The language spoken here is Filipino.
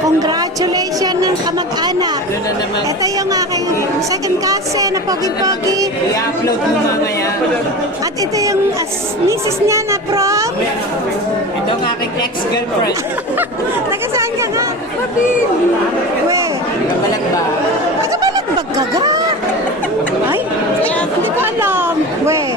Congratulations ng kamag-anak. Ito yung aking second cousin na pogi-pogi. I-upload mo mamaya. At ito yung misis niya na prom. Ito ang aking ex-girlfriend. Taga saan ka nga? Papin. We. Kabalag ba? Taga Balagbag ka ga? Ay, hindi ko alam. We.